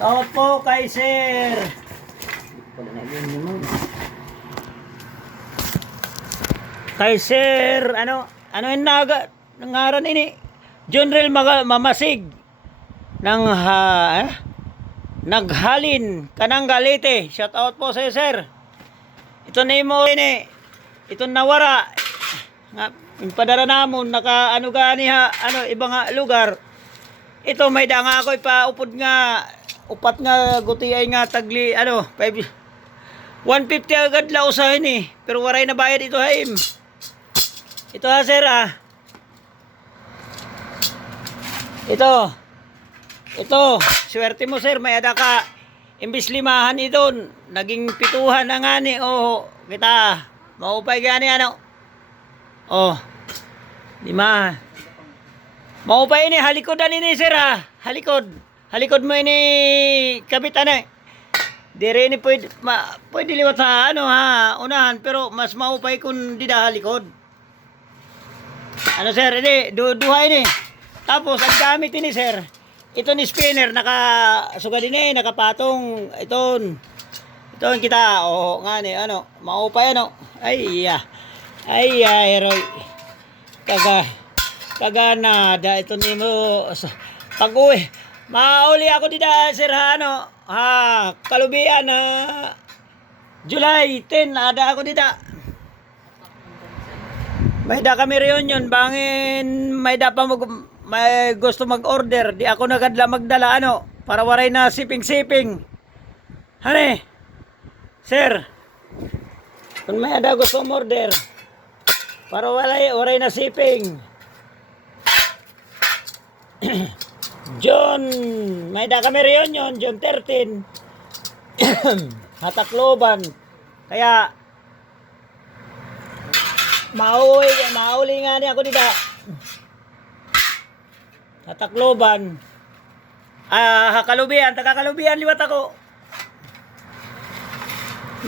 out po kay Sir. Kay Sir, ano, ano yung naga, nangaran ini? General Maga, Mamasig ng ha, eh? Naghalin, kanang galite. Shout out po sa iyo, Sir. Ito na mo ini. Ito nawara. Nga, yung padara namon, naka ano gani ha, ano, ibang lugar. Ito may da nga ako ipaupod nga upat nga guti ay nga tagli ano 5 150 agad la usahin eh. Pero waray na bayad ito haim. Ito ha sir ah. Ito. Ito. Swerte mo sir. May ada ka. Imbis limahan idon naging pituhan na nga ni oh kita maupay gani ano? Oh. Lima Maupay ini halikodan ini sir ha. Halikod. Halikod mo ini kabit ano eh. Dire ini pwede, ma, pwede liwat sa ano ha, unahan pero mas maupay kung di da halikod. Ano sir, ini du duha ini. Tapos ang gamit ini sir. Ito ni spinner naka sugad ini nakapatong iton. Ito kita oh nga ni ano, maupay ano. Ay ya. Ay ya, heroy. Kaga kagana da ito nimo sa pag-uwi mauli ako di da sir ha, ano ha. Kalubian na July 10 ada ako di da may da kami reunion bangin may da pa mag may gusto mag-order. Di ako nagadla magdala ano para waray na siping-siping. Hane sir kung may ada gusto order para waray waray na siping John, may da kami reunion, John 13. Hatakloban. Kaya, mauwi, mauli nga niya ako dito. Hatakloban. Ah, hakalubian, taga-kalubian liwat ako.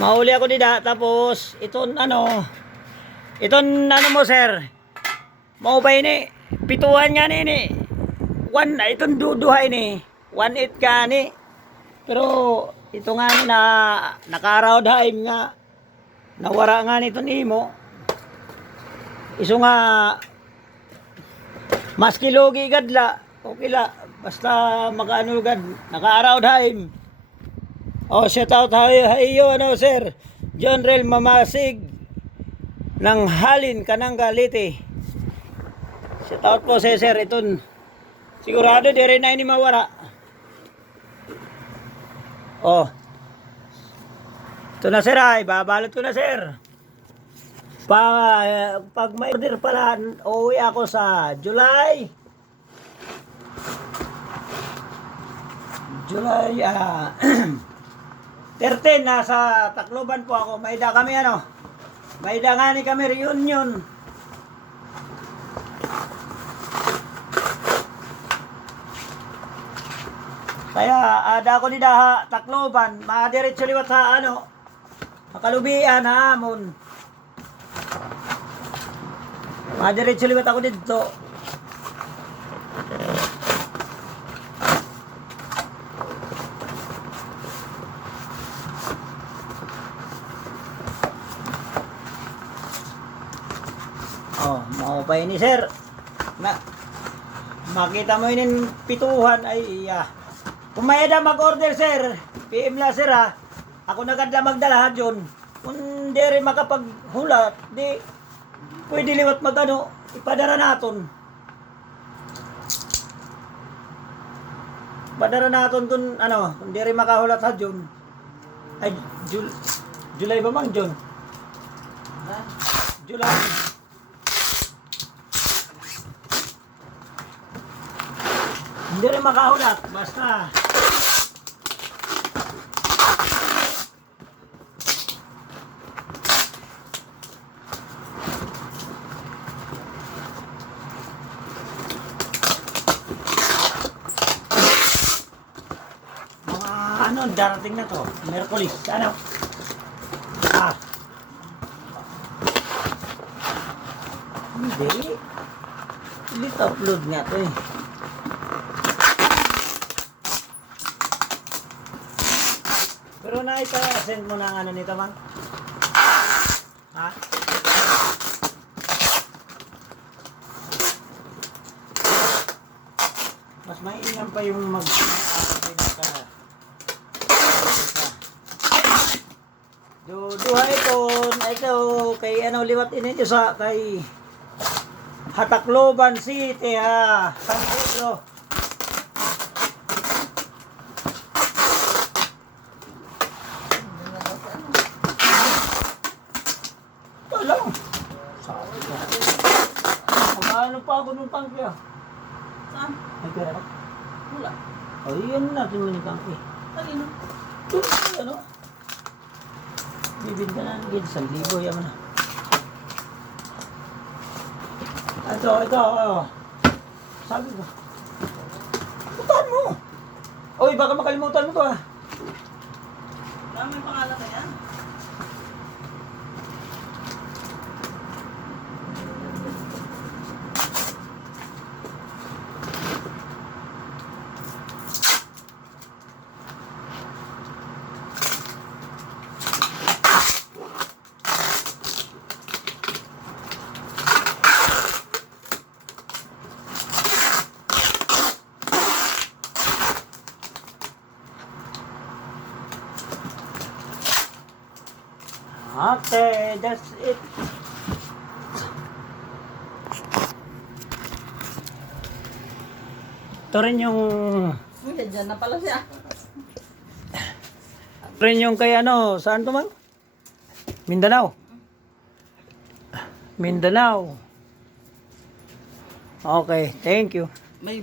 Mauli ako dito, tapos, ito ano, ito ano mo sir, mau ba ini, pituan nga ni ini, one na itong duduhay ni. One eight ka ni. Pero ito nga na nakaraw daim nga. Nawara nga nito ni mo. Iso nga maski logi gadla okay la. Basta makaano gad nakaaraw daim. Oh shout out hay hayo ano sir? John Rel Mamasig. Ng Halin Kanang Galite shout out po sa sir iton Sigurado dire na ini mawara. Oh. Ito na sir ay, babalot ko na sir. Pa, eh, pag may order pala, uuwi ako sa July. July, ah, 13, nasa Tacloban po ako. May da kami ano, may da nga ni kami reunion. Kaya ada ko ni daha Tacloban, madiretso liwat sa ano, Makalubian hamon. Madiretso liwat ako dito. Oh, mau pa ini sir. Na, makita mo yun pituhan ay iya. Kung may ada mag-order sir, PM la sir ha. Ako nagadla magdala ha John. Kung di rin makapaghulat, di pwede liwat magano, ipadara naton. Padara naton kung ano, kung di rin makahulat ha John. Ay, Jul July ba mang John? Ha? July. Hindi rin makahulat, basta ano, darating na to, Merkulis, ano? Ah. Hindi. Hindi upload nga to eh. Mo na ita-send mo na ang ano nito, mang? Ha? Mas mainam pa yung mag. Duduha ito, ito kay ano liwat ini sa kay Hatakloban City ha. San Pedro. Ito lang. Sabi ko. Magkano pa ako ng tangke ah? Saan? May pera ka? Wala. O, yan natin mo ng tangke. Kanino? Ito, ano? Bibinta na ng sa libo, yan mo na. Ito, ito, oh. Sabi ko. Puntahan mo. Oy, baka makalimutan mo to ah. May pangalan na yan. Okay, that's it. Ito rin yung Uy, dyan na pala siya. ito rin yung kay ano, saan to man? Mindanao. Mindanao. Okay, thank you. May